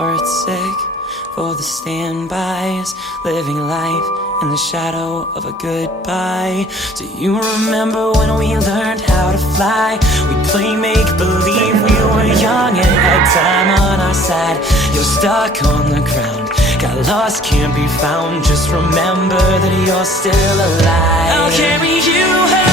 heart's sick for the standbys, living life in the shadow of a goodbye. Do you remember when we learned how to fly? We'd play make-believe, we were young and had time on our side. You're stuck on the ground, got lost, can't be found. Just remember that you're still alive. I'll carry you home.